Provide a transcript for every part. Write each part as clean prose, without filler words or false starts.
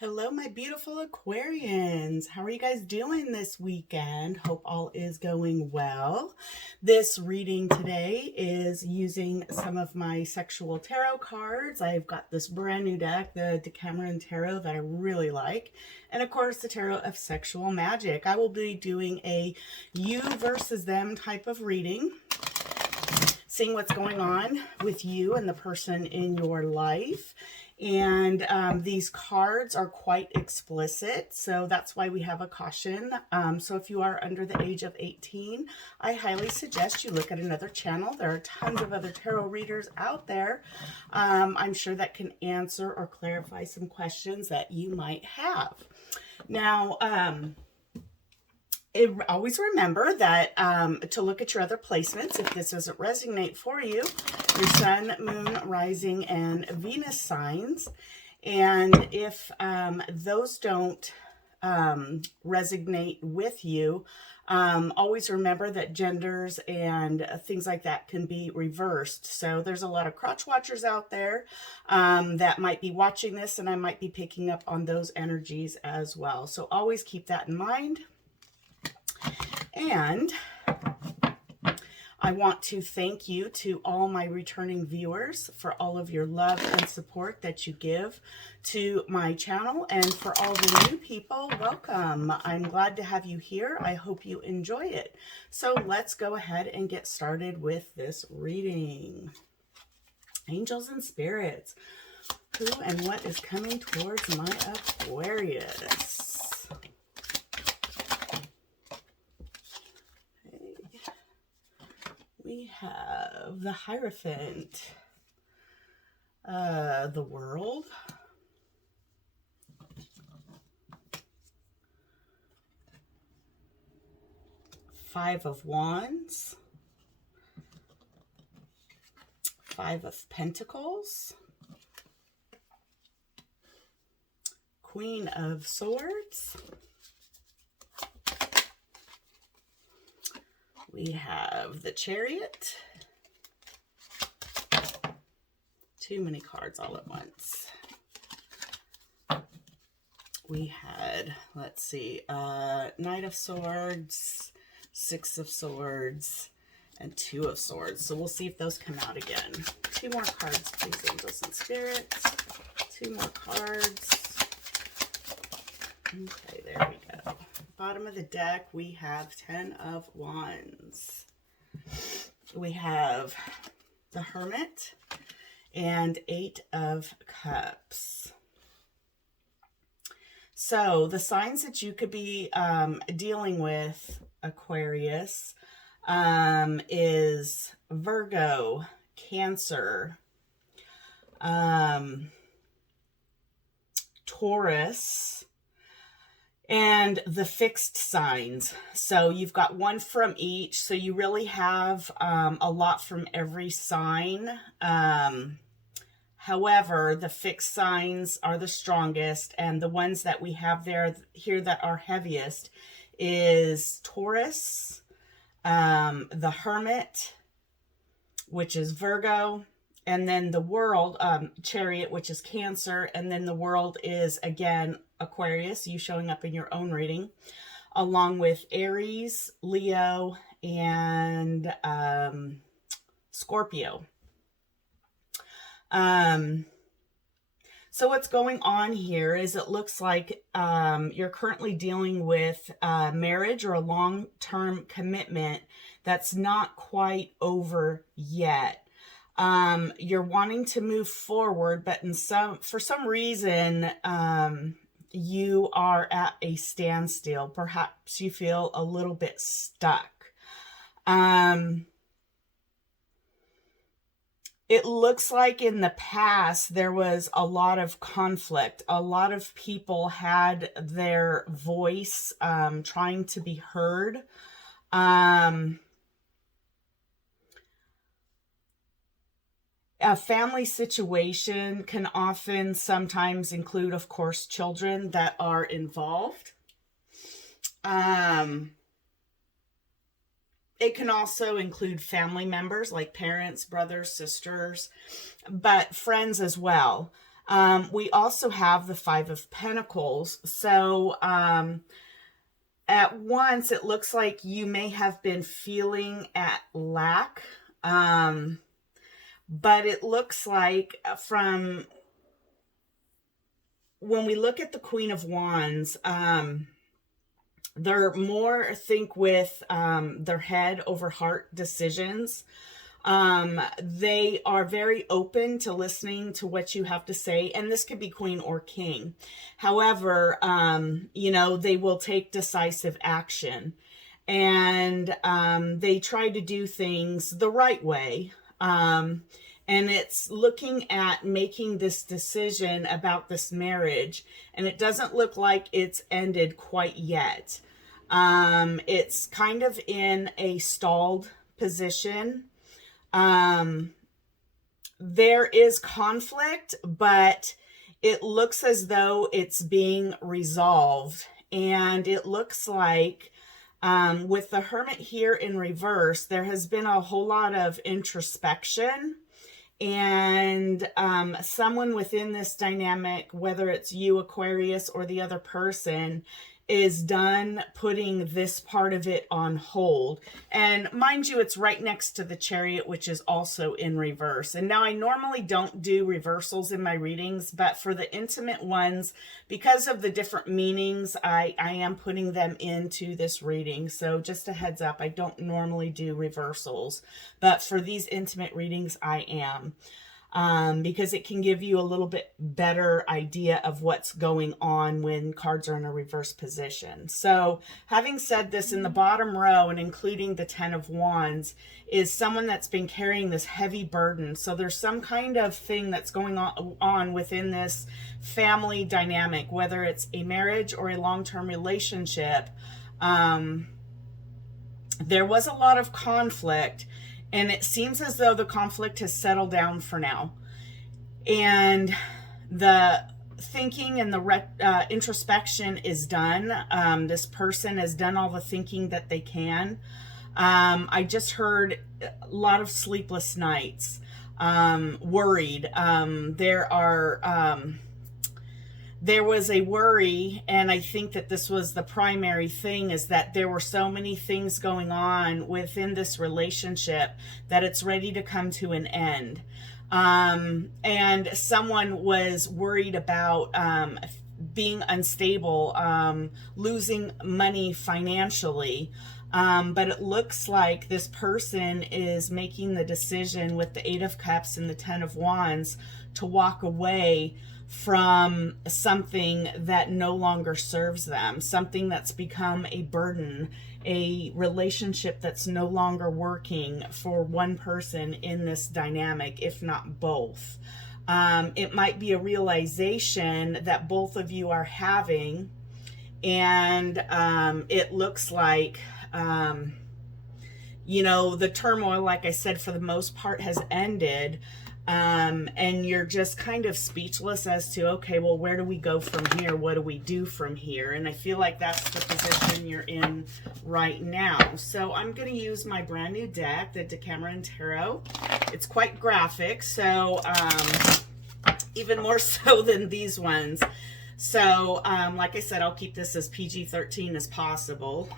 Hello, my beautiful Aquarians. How are you guys doing this weekend? Hope all is going well. This reading today is using some of my sexual tarot cards. I've got this brand new deck, the Decameron Tarot, that I really like. And of course, the Tarot of Sexual Magic. I will be doing a you versus them type of reading, seeing what's going on with you and the person in your life. And these cards are quite explicit, so that's why we have a caution. So if you are under the age of 18, I highly suggest you look at another channel. There are tons of other tarot readers out there, I'm sure, that can answer or clarify some questions that you might have. Now, always remember that to look at your other placements if this doesn't resonate for you, your sun, moon, rising, and Venus signs. And if those don't resonate with you, always remember that genders and things like that can be reversed. So there's a lot of crotch watchers out there that might be watching this, and I might be picking up on those energies as well. So always keep that in mind. And I want to thank you to all my returning viewers for all of your love and support that you give to my channel. And for all the new people, welcome. I'm glad to have you here. I hope you enjoy it. So let's go ahead and get started with this reading. Angels and spirits, who and what is coming towards my Aquarius? We have the Hierophant, the World, Five of Wands, Five of Pentacles, Queen of Swords. We have the Chariot. Too many cards all at once. We had, let's see, Knight of Swords, Six of Swords, and Two of Swords. So we'll see if those come out again. Two more cards, please, angels and spirits. Two more cards. Okay, there we go. Bottom of the deck, we have Ten of Wands. We have the Hermit and Eight of Cups. So the signs that you could be dealing with, Aquarius, is Virgo, Cancer, Taurus, and the fixed signs. So you've got one from each. So you really have a lot from every sign. However, the fixed signs are the strongest. And the ones that we have here that are heaviest is Taurus, the Hermit, which is Virgo, and then the World, Chariot, which is Cancer, and then the World is, again, Aquarius, you showing up in your own reading, along with Aries, Leo, and Scorpio. So what's going on here is it looks like you're currently dealing with marriage or a long-term commitment that's not quite over yet. You're wanting to move forward, but for some reason, you are at a standstill. Perhaps you feel a little bit stuck. It looks like in the past there was a lot of conflict. A lot of people had their voice trying to be heard. A family situation can often sometimes include, of course, children that are involved. It can also include family members like parents, brothers, sisters, but friends as well. We also have the Five of Pentacles. So at once, it looks like you may have been feeling at lack. But it looks like from when we look at the Queen of Wands, they're more, I think, with their head over heart decisions. They are very open to listening to what you have to say, and this could be queen or king. However, you know, they will take decisive action, and they try to do things the right way. And it's looking at making this decision about this marriage, and it doesn't look like it's ended quite yet. It's kind of in a stalled position. There is conflict, but it looks as though it's being resolved. And it looks like with the Hermit here in reverse, there has been a whole lot of introspection. And someone within this dynamic, whether it's you, Aquarius, or the other person, is done putting this part of it on hold. And mind you, it's right next to the Chariot, which is also in reverse. And now I normally don't do reversals in my readings, but for the intimate ones, because of the different meanings, I am putting them into this reading. So just a heads up, I don't normally do reversals, but for these intimate readings, I am. Because it can give you a little bit better idea of what's going on when cards are in a reverse position. So having said this, in the bottom row and including the 10 of Wands is someone that's been carrying this heavy burden. So there's some kind of thing that's going on within this family dynamic, whether it's a marriage or a long-term relationship. There was a lot of conflict, and it seems as though the conflict has settled down for now. And the thinking and the introspection is done. This person has done all the thinking that they can. I just heard a lot of sleepless nights, worried. There was a worry, and I think that this was the primary thing, is that there were so many things going on within this relationship that it's ready to come to an end. And someone was worried about being unstable, losing money financially. But it looks like this person is making the decision with the 8 of Cups and the 10 of Wands to walk away from something that no longer serves them, something that's become a burden, a relationship that's no longer working for one person in this dynamic, if not both. It might be a realization that both of you are having, and it looks like, you know, the turmoil, like I said, for the most part has ended. And you're just kind of speechless as to, okay, well, where do we go from here? What do we do from here? And I feel like that's the position you're in right now. So I'm going to use my brand new deck, the Decameron Tarot. It's quite graphic, so even more so than these ones. So, like I said, I'll keep this as PG-13 as possible.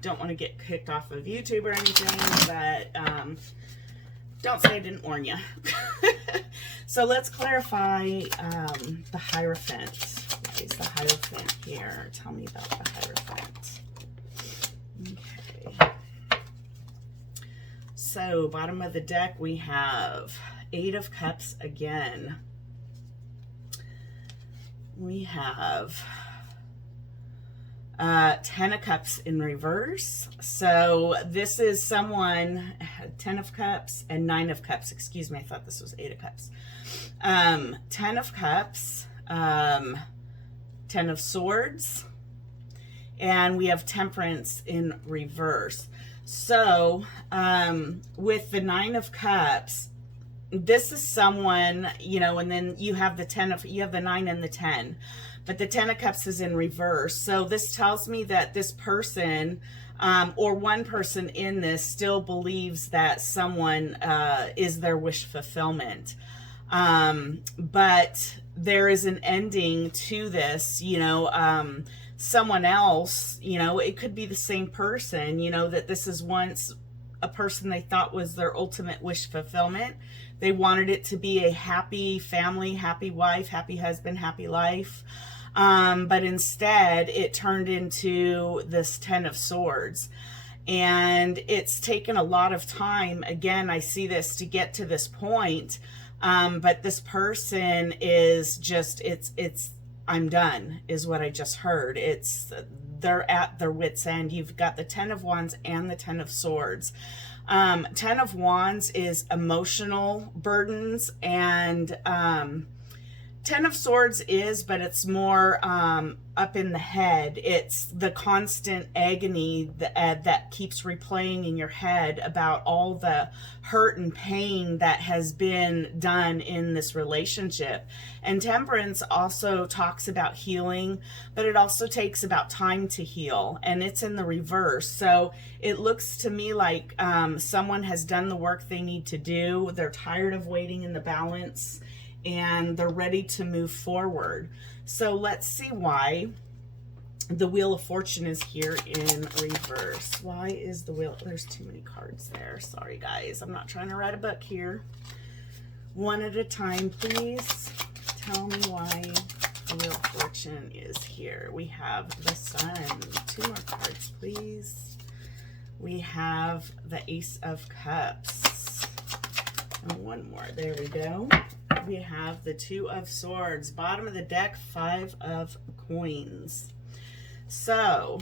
Don't want to get kicked off of YouTube or anything, but don't say I didn't warn you. So let's clarify the Hierophant. What is the Hierophant here? Tell me about the Hierophant. Okay. So bottom of the deck, we have 8 of Cups again. We have 10 of Cups in reverse. So this is someone, 10 of Cups and 9 of Cups. Excuse me, I thought this was 8 of Cups. 10 of Cups, 10 of Swords, and we have Temperance in reverse. So with the 9 of Cups, this is someone, you know, and then you have the you have the 9 and the 10. But the 10 of Cups is in reverse. So this tells me that this person, or one person in this, still believes that someone is their wish fulfillment. But there is an ending to this, someone else, it could be the same person, that this is once a person they thought was their ultimate wish fulfillment. They wanted it to be a happy family, happy wife, happy husband, happy life. But instead it turned into this 10 of Swords. And it's taken a lot of time. Again, I see this to get to this point. But this person is just, I'm done, is what I just heard. They're at their wits' end. You've got the 10 of Wands and the 10 of Swords. 10 of Wands is emotional burdens, and 10 of Swords but it's more up in the head. It's the constant agony that keeps replaying in your head about all the hurt and pain that has been done in this relationship. And Temperance also talks about healing, but it also takes about time to heal, and it's in the reverse. So it looks to me like someone has done the work they need to do. They're tired of waiting in the balance, and they're ready to move forward. So let's see why the Wheel of Fortune is here in reverse. Why is the wheel? There's too many cards there. Sorry, guys. I'm not trying to write a book here. One at a time, please. Tell me why the Wheel of Fortune is here. We have the Sun. 2 more cards, please. We have the Ace of Cups. And 1 more. There we go. We have the 2 of Swords. Bottom of the deck, 5 of Coins. So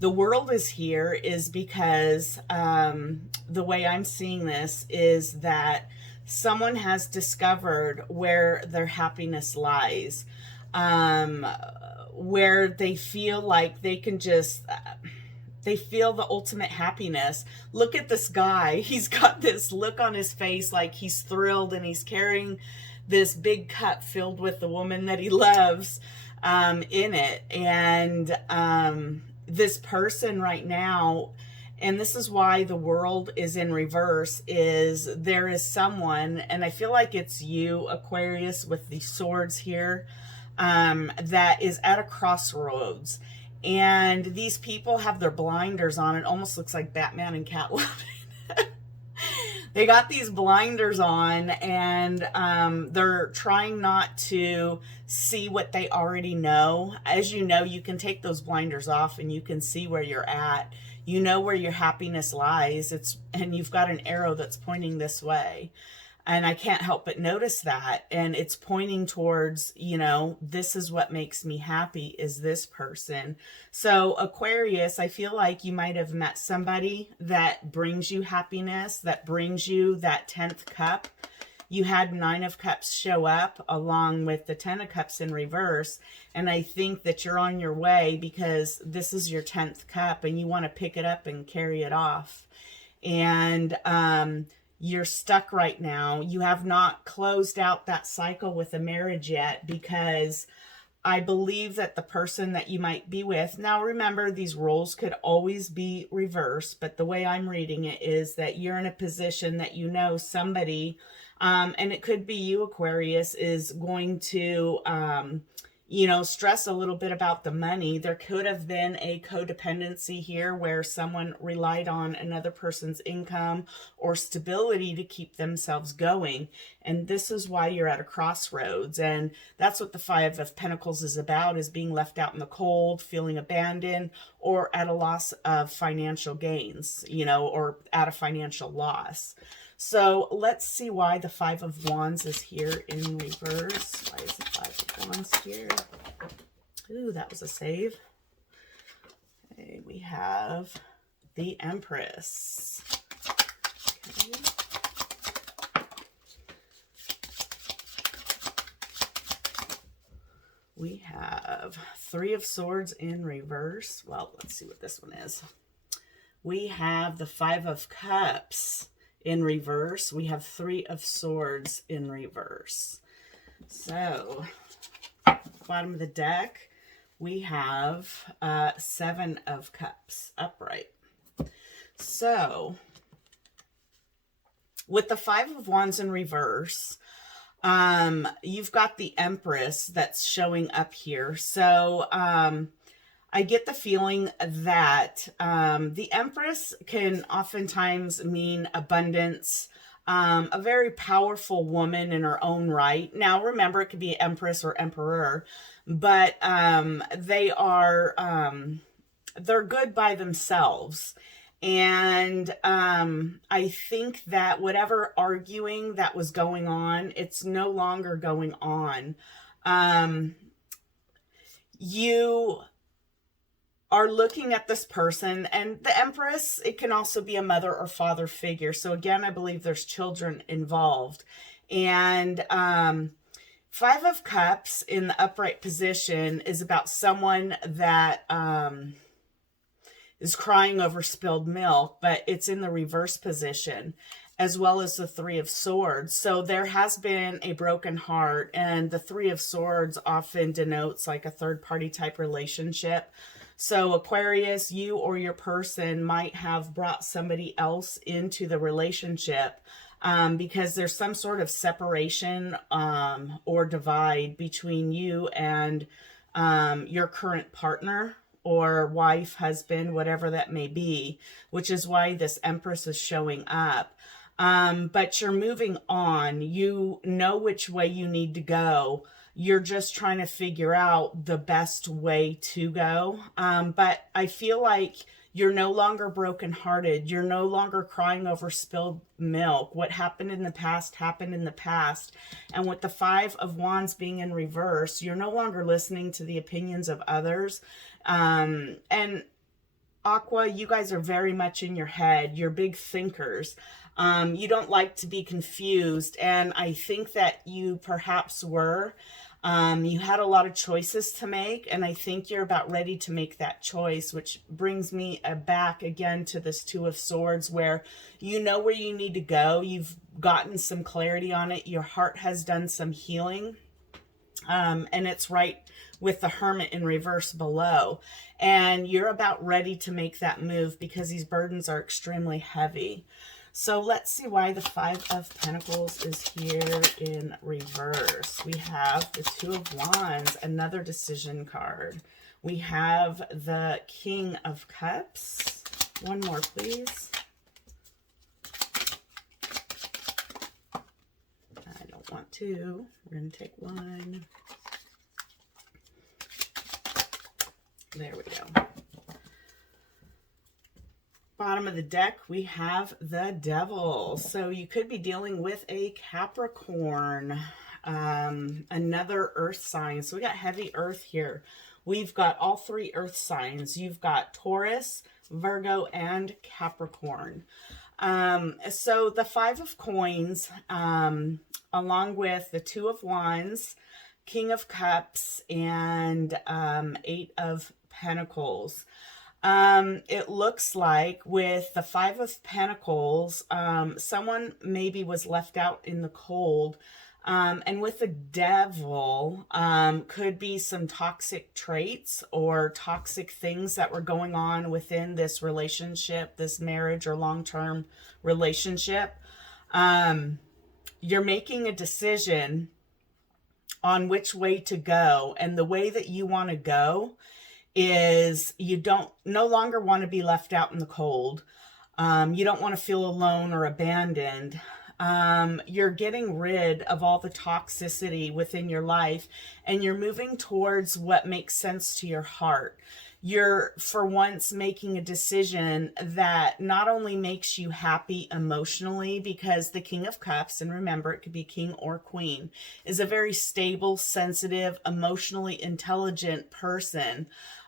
the World is here is because the way I'm seeing this is that someone has discovered where their happiness lies, where they feel like they can just... they feel the ultimate happiness. Look at this guy. He's got this look on his face like he's thrilled, and he's carrying this big cup filled with the woman that he loves in it. And this person right now, and this is why the World is in reverse, is there is someone, and I feel like it's you, Aquarius, with the swords here, that is at a crossroads. And these people have their blinders on. It almost looks like Batman and Catwoman. They got these blinders on, and they're trying not to see what they already know. As you know, you can take those blinders off and you can see where you're at. You know where your happiness lies. And you've got an arrow that's pointing this way. And I can't help but notice that. And it's pointing towards, this is what makes me happy, is this person. So Aquarius, I feel like you might have met somebody that brings you happiness, that brings you that 10th cup. You had 9 of Cups show up along with the 10 of Cups in reverse. And I think that you're on your way because this is your 10th cup and you want to pick it up and carry it off. And, you're stuck right now. You have not closed out that cycle with a marriage yet, because I believe that the person that you might be with, now remember, these roles could always be reversed, but the way I'm reading it is that you're in a position that somebody, and it could be you, Aquarius, is going to, stress a little bit about the money. There could have been a codependency here where someone relied on another person's income or stability to keep themselves going. And this is why you're at a crossroads. And that's what the 5 of Pentacles is about, is being left out in the cold, feeling abandoned, or at a loss of financial gains, or at a financial loss. So let's see why the 5 of Wands is here in reverse. Why is the 5 of Wands here? Ooh, that was a save. Okay, we have the Empress. Okay. We have 3 of Swords in reverse. Well, let's see what this one is. We have the 5 of Cups in reverse. We have 3 of Swords in reverse. So, bottom of the deck, we have 7 of Cups upright. So, With the Five of Wands in reverse, you've got the Empress that's showing up here. So I get the feeling that the Empress can oftentimes mean abundance, a very powerful woman in her own right. Now, remember, it could be Empress or Emperor, but they're good by themselves. And I think that whatever arguing that was going on, it's no longer going on. You are looking at this person, and the Empress, it can also be a mother or father figure. So again, I believe there's children involved. And Five of Cups in the upright position is about someone that is crying over spilled milk, but it's in the reverse position, as well as the Three of Swords. So there has been a broken heart, and the Three of Swords often denotes like a third-party type relationship. So Aquarius, you or your person might have brought somebody else into the relationship because there's some sort of separation or divide between you and your current partner or wife, husband, whatever that may be, which is why this Empress is showing up. But you're moving on. You know which way you need to go. You're just trying to figure out the best way to go. But I feel like you're no longer brokenhearted. You're no longer crying over spilled milk. What happened in the past happened in the past. And with the Five of Wands being in reverse, you're no longer listening to the opinions of others. And Aqua, you guys are very much in your head. You're big thinkers. You don't like to be confused. And I think that you perhaps were. You had a lot of choices to make, and I think you're about ready to make that choice, which brings me back again to this Two of Swords, where you know where you need to go. You've gotten some clarity on it. Your heart has done some healing, and it's right with the Hermit in reverse below. And you're about ready to make that move because these burdens are extremely heavy. So let's see why the Five of Pentacles is here in reverse. We have the Two of Wands, another decision card. We have the King of Cups. One more, please. I don't want two. We're going to take one. There we go. Bottom of the deck, we have the Devil. So you could be dealing with a Capricorn, another earth sign. So we got heavy earth here. We've got all three earth signs. You've got Taurus, Virgo, and Capricorn. So the Five of Coins, along with the Two of Wands, King of Cups, and Eight of Pentacles. It looks like with the Five of Pentacles, someone maybe was left out in the cold. And with the Devil, could be some toxic traits or toxic things that were going on within this relationship, this marriage or long-term relationship. You're making a decision on which way to go, and the way that you want to go is you no longer want to be left out in the cold. You don't want to feel alone or abandoned. You're getting rid of all the toxicity within your life, and you're moving towards what makes sense to your heart. You're, for once, making a decision that not only makes you happy emotionally, because the King of Cups, and remember, it could be king or queen, is a very stable, sensitive, emotionally intelligent person.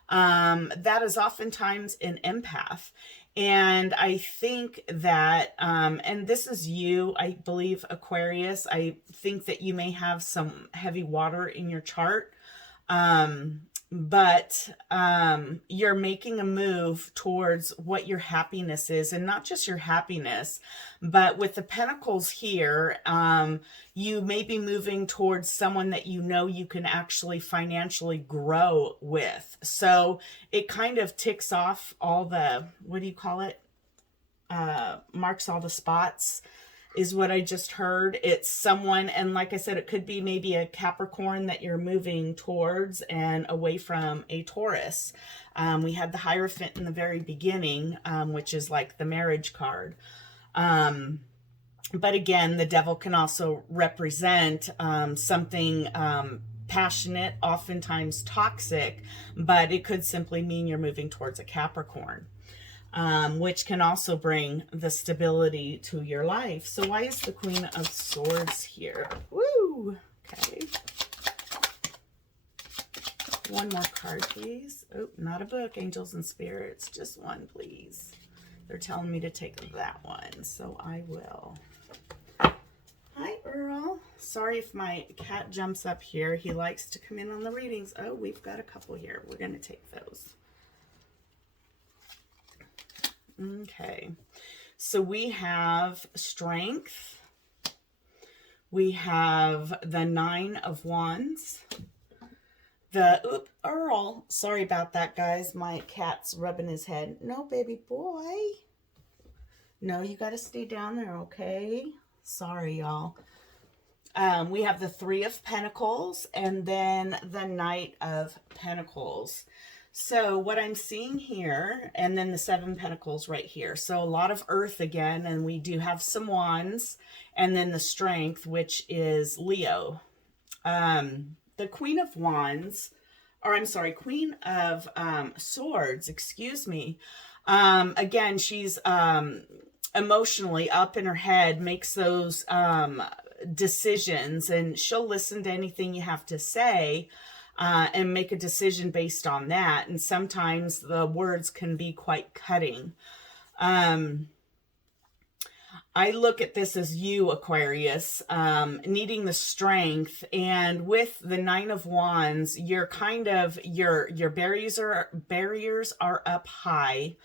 That is oftentimes an empath. And I think that, and this is you, I believe, Aquarius, I think that you may have some heavy water in your chart. But you're making a move towards what your happiness is, and not just your happiness, but with the Pentacles here, you may be moving towards someone that you know you can actually financially grow with. So it kind of ticks off all the, what do you call it? Marks all the spots. is what I just heard. It's someone, and like I said, it could be maybe a Capricorn that you're moving towards and away from a Taurus. We had the Hierophant in the very beginning, which is like the marriage card. But again, the devil can also represent something passionate, oftentimes toxic, but it could simply mean you're moving towards a Capricorn. Which can also bring the stability to your life. So why is the Queen of Swords here? Woo! Okay. One more card, please. Oh, not a book, Angels and Spirits. Just one, please. They're telling me to take that one, so I will. Hi, Earl. Sorry if my cat jumps up here. He likes to come in on the readings. Oh, we've got a couple here. We're going to take those. Okay, so we have Strength. We have the Nine of Wands. Earl. Sorry about that, guys. My cat's rubbing his head. No, baby boy. No, you got to stay down there, okay? Sorry, y'all. We have the Three of Pentacles and then the Knight of Pentacles. So what I'm seeing here, and then the Seven Pentacles right here. So a lot of earth again, and we do have some wands, and then the Strength, which is Leo. The Queen of Wands, or I'm sorry, Queen of Swords, excuse me. Again, she's emotionally up in her head, makes those decisions, and she'll listen to anything you have to say. And make a decision based on that. And sometimes the words can be quite cutting. I look at this as you, Aquarius, needing the strength. And with the Nine of Wands, you're kind of, your barriers are up high.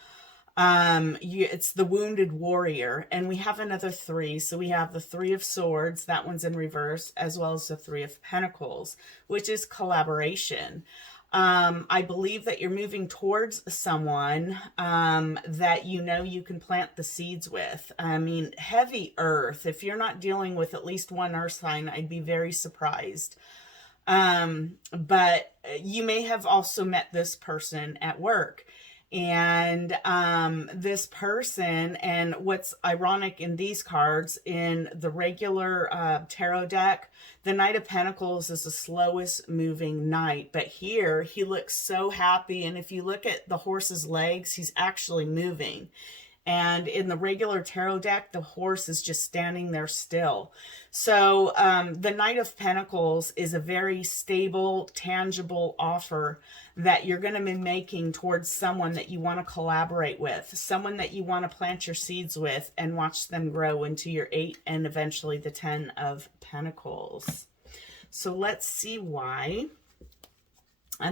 It's the wounded warrior, and we have another three. So we have the Three of Swords, that one's in reverse, as well as the Three of Pentacles, which is collaboration. I believe that you're moving towards someone that you know you can plant the seeds with. I mean, heavy earth. If you're not dealing with at least one earth sign, I'd be very surprised. But you may have also met this person at work. And this person, and what's ironic in these cards, in the regular tarot deck, the Knight of Pentacles is the slowest moving knight. But here, he looks so happy. And if you look at the horse's legs, he's actually moving. And in the regular tarot deck, the horse is just standing there still. So the Knight of Pentacles is a very stable, tangible offer that you're going to be making towards someone that you want to collaborate with, someone that you want to plant your seeds with and watch them grow into your 8 and eventually the 10 of Pentacles. So let's see why.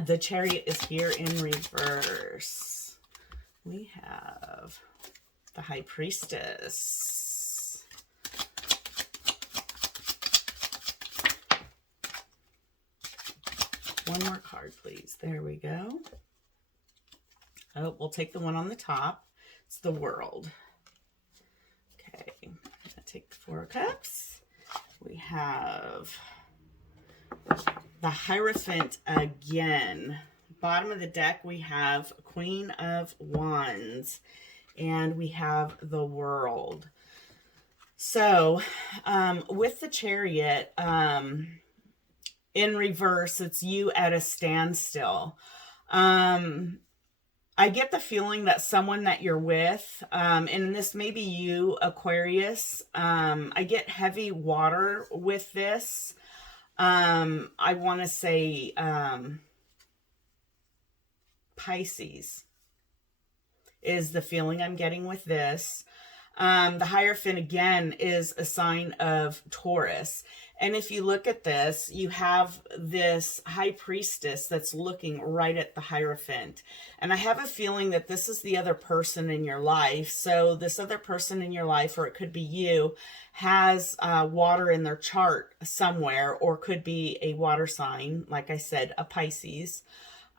The Chariot is here in reverse. We have the High Priestess. One more card, please. There we go. Oh, we'll take the one on the top. It's the World. Okay, I'm gonna take the Four of Cups. We have the Hierophant again. Bottom of the deck, we have Queen of Wands. And we have the World. So with the Chariot in reverse, it's you at a standstill. I get the feeling that someone that you're with, and this may be you, Aquarius, I get heavy water with this. I want to say Pisces is the feeling I'm getting with this. The Hierophant, again, is a sign of Taurus. And if you look at this, you have this High Priestess that's looking right at the Hierophant. And I have a feeling that this is the other person in your life. So this other person in your life, or it could be you, has water in their chart somewhere, or could be a water sign, like I said, a Pisces.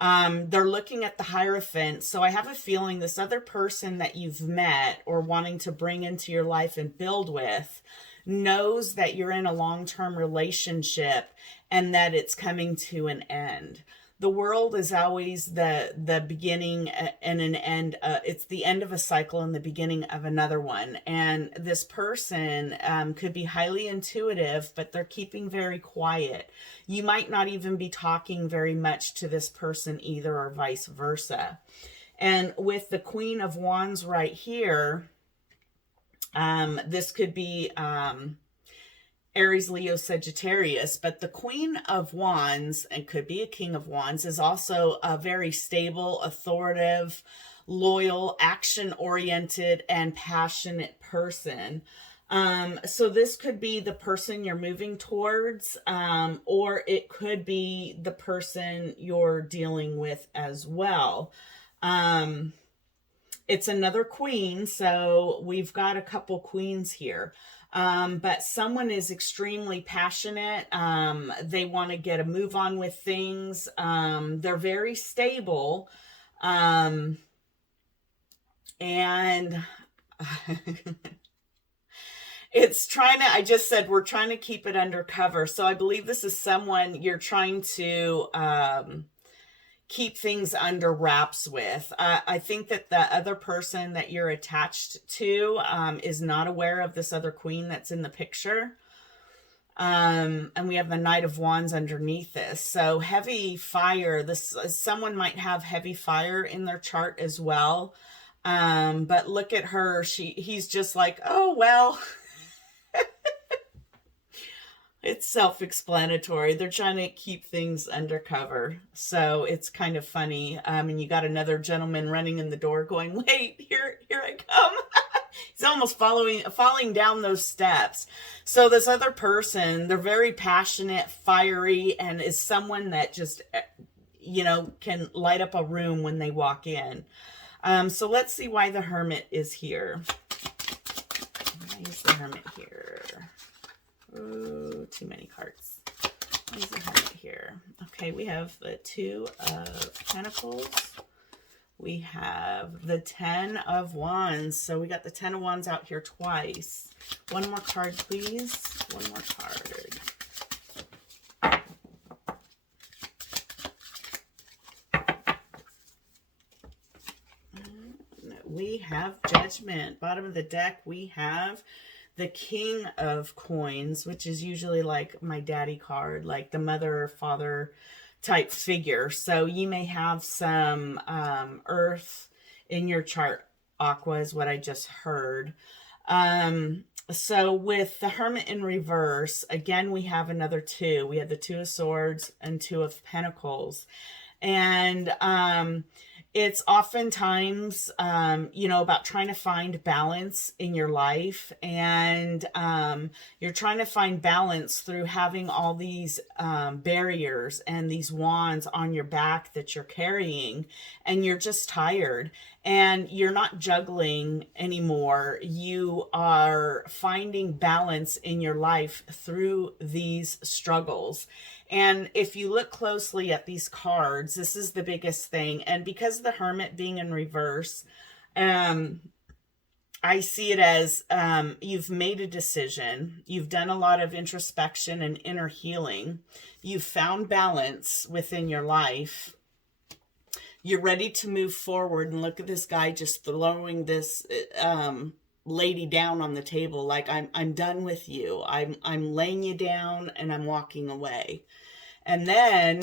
They're looking at the Hierophant. So I have a feeling this other person that you've met or wanting to bring into your life and build with knows that you're in a long-term relationship and that it's coming to an end. The world is always the beginning and an end. It's the end of a cycle and the beginning of another one. And this person could be highly intuitive, but they're keeping very quiet. You might not even be talking very much to this person either, or vice versa. And with the Queen of Wands right here, this could be Aries, Leo, Sagittarius, but the Queen of Wands, and could be a King of Wands, is also a very stable, authoritative, loyal, action-oriented, and passionate person. So this could be the person you're moving towards, or it could be the person you're dealing with as well. It's another queen, so we've got a couple queens here. But someone is extremely passionate. They want to get a move on with things. They're very stable. And it's trying to, I just said, we're trying to keep it undercover. So I believe this is someone you're trying to, keep things under wraps with. I think that the other person that you're attached to is not aware of this other queen that's in the picture. And we have the Knight of Wands underneath this. So heavy fire. Someone might have heavy fire in their chart as well. But look at her. He's just like, oh, well. It's self-explanatory. They're trying to keep things undercover. So it's kind of funny. And you got another gentleman running in the door going, wait, here I come. He's almost falling down those steps. So this other person, they're very passionate, fiery, and is someone that just, can light up a room when they walk in. So let's see why the Hermit is here. Why is the Hermit here? Ooh, too many cards. Where's the Hermit here? Okay, we have the Two of Pentacles. We have the Ten of Wands. So we got the Ten of Wands out here twice. One more card, please. One more card. We have Judgment. Bottom of the deck, we have the King of Coins, which is usually like my daddy card, like the mother or father type figure. So you may have some earth in your chart. Aqua is what I just heard. So with the Hermit in reverse, again, we have another two. We have the Two of Swords and Two of Pentacles. And it's oftentimes, about trying to find balance in your life. And you're trying to find balance through having all these barriers and these wands on your back that you're carrying. And you're just tired. And you're not juggling anymore. You are finding balance in your life through these struggles. And if you look closely at these cards, this is the biggest thing. And because of the Hermit being in reverse, I see it as you've made a decision. You've done a lot of introspection and inner healing. You've found balance within your life. You're ready to move forward. And look at this guy just throwing this lady down on the table. Like, I'm done with you. I'm laying you down and I'm walking away. And then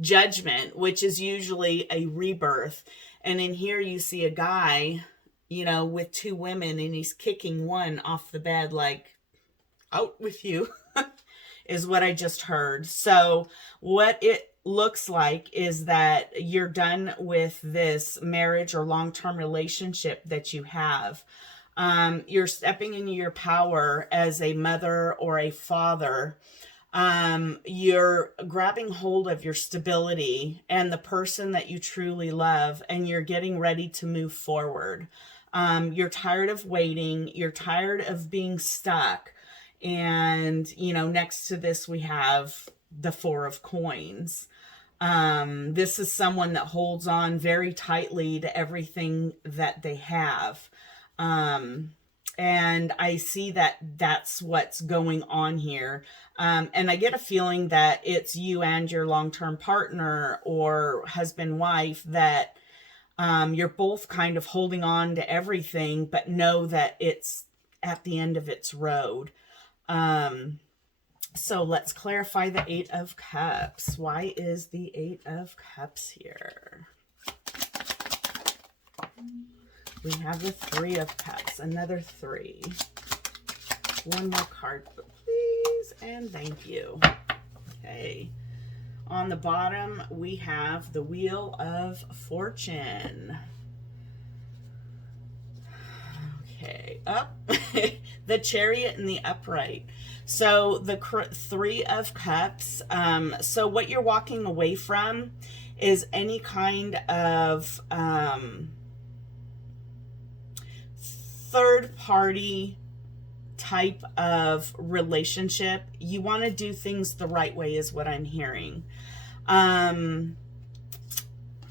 Judgment, which is usually a rebirth. And in here you see a guy, with two women, and he's kicking one off the bed like, out with you, is what I just heard. So what it looks like is that you're done with this marriage or long-term relationship that you have. You're stepping into your power as a mother or a father. You're grabbing hold of your stability and the person that you truly love, and you're getting ready to move forward. You're tired of waiting. You're tired of being stuck. And, next to this, we have the Four of Coins. This is someone that holds on very tightly to everything that they have. And I see that that's what's going on here. And I get a feeling that it's you and your long-term partner or husband, wife, that you're both kind of holding on to everything, but know that it's at the end of its road. So let's clarify the Eight of Cups. Why is the Eight of Cups here? We have the Three of Cups, another 3. One more card, please, and thank you. Okay. On the bottom, we have the Wheel of Fortune. Okay, up. The Chariot and the Upright. So the Three of Cups. So what you're walking away from is any kind of third party type of relationship. You want to do things the right way is what I'm hearing.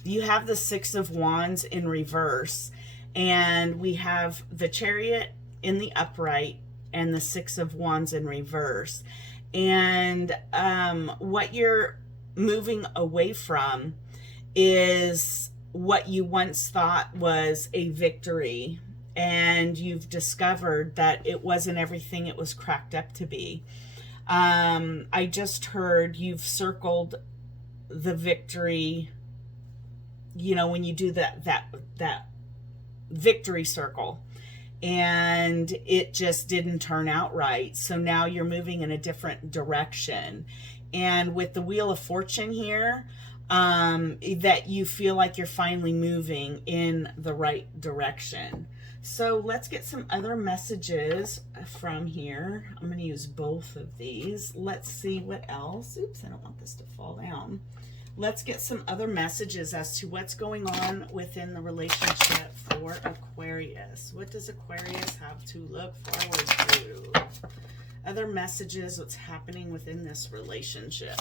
You have the Six of Wands in reverse, and we have the Chariot in the upright and the Six of Wands in reverse. And what you're moving away from is what you once thought was a victory, and you've discovered that it wasn't everything it was cracked up to be. I just heard you've circled the victory, you know, when you do that victory circle, and it just didn't turn out right. So now you're moving in a different direction. And with the Wheel of Fortune here, that you feel like you're finally moving in the right direction. So let's get some other messages from here. I'm going to use both of these. Let's see what else. Oops, I don't want this to fall down. Let's get some other messages as to what's going on within the relationship for Aquarius. What does Aquarius have to look forward to? Other messages, what's happening within this relationship.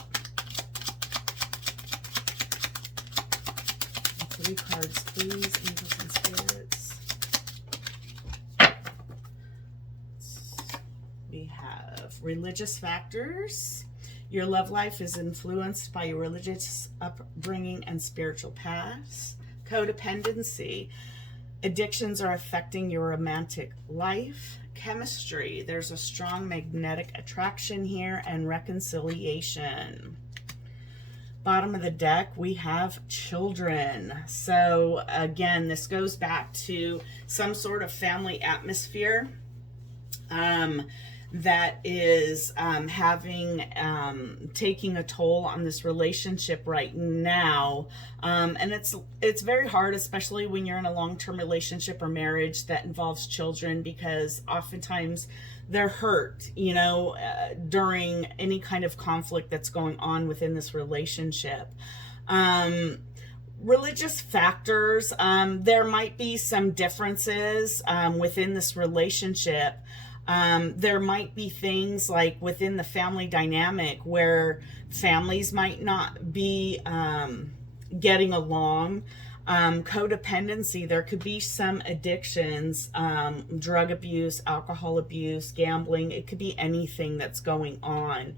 3 cards, please, angels and spirits. We have religious factors. Your love life is influenced by your religious upbringing and spiritual past. Codependency. Addictions are affecting your romantic life. Chemistry. There's a strong magnetic attraction here, and reconciliation. Bottom of the deck, we have children. So again, this goes back to some sort of family atmosphere that is taking a toll on this relationship right now. And it's very hard, especially when you're in a long-term relationship or marriage that involves children, because oftentimes they're hurt, you know, during any kind of conflict that's going on within this relationship. Religious factors, there might be some differences within this relationship. There might be things like within the family dynamic where families might not be getting along. Codependency, there could be some addictions, drug abuse, alcohol abuse, gambling. It could be anything that's going on.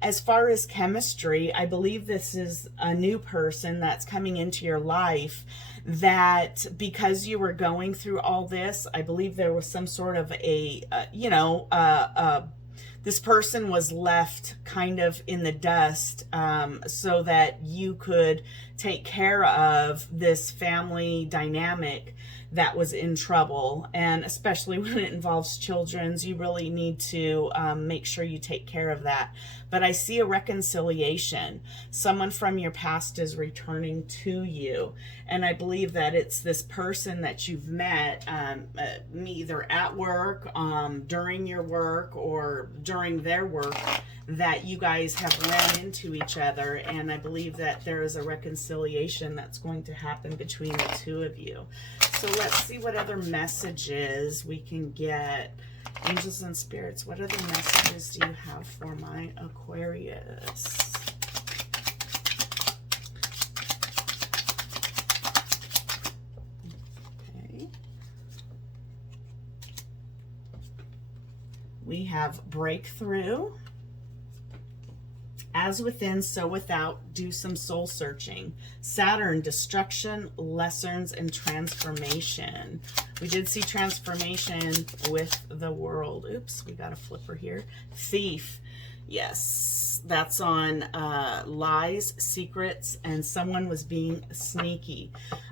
As far as chemistry, I believe this is a new person that's coming into your life, that because you were going through all this, I believe there was some sort of this person was left kind of in the dust so that you could take care of this family dynamic that was in trouble. And especially when it involves children, you really need to make sure you take care of that. But I see a reconciliation. Someone from your past is returning to you. And I believe that it's this person that you've met either at work, during your work, or during their work, that you guys have ran into each other. And I believe that there is a reconciliation that's going to happen between the two of you. So let's see what other messages we can get Angels and spirits, what other messages do you have for my Aquarius? Okay. We have breakthrough. As within, so without, do some soul searching. Saturn, destruction, lessons, and transformation. We did see transformation with the world. Oops, we got a flipper here. Thief. Yes, that's on lies, secrets, and someone was being sneaky.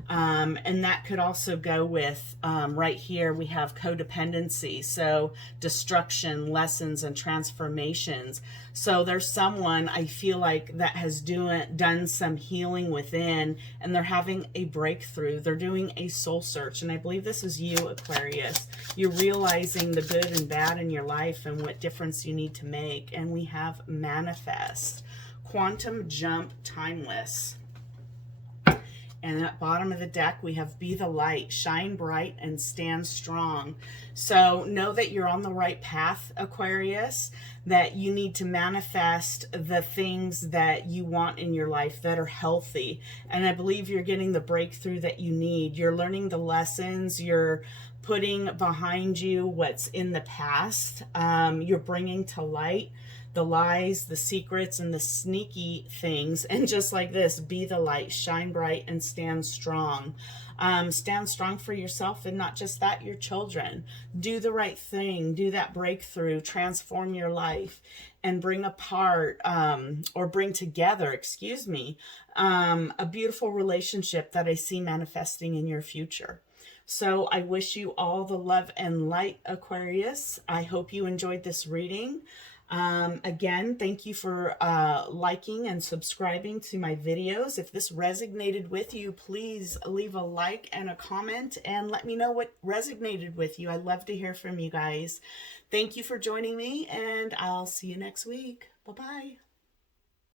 And that could also go with, right here, we have codependency. So destruction, lessons, and transformations. So there's someone, I feel like, that has done some healing within, and they're having a breakthrough. They're doing a soul search. And I believe this is you, Aquarius. You're realizing the good and bad in your life and what difference you need to make. And we have manifest, quantum jump, timeless. And at bottom of the deck, we have be the light, shine bright, and stand strong. So know that you're on the right path, Aquarius, that you need to manifest the things that you want in your life that are healthy. And I believe you're getting the breakthrough that you need. You're learning the lessons. You're putting behind you what's in the past. You're bringing to light the lies, the secrets, and the sneaky things. And just like this, be the light, shine bright, and stand strong. Stand strong for yourself, and not just that, your children. Do the right thing. Do that breakthrough. Transform your life and bring apart, or bring together, excuse me, a beautiful relationship that I see manifesting in your future. So I wish you all the love and light, Aquarius. I hope you enjoyed this reading. Again, thank you for liking and subscribing to my videos. If this resonated with you, please leave a like and a comment and let me know what resonated with you. I'd love to hear from you guys. Thank you for joining me, and I'll see you next week. Bye-bye.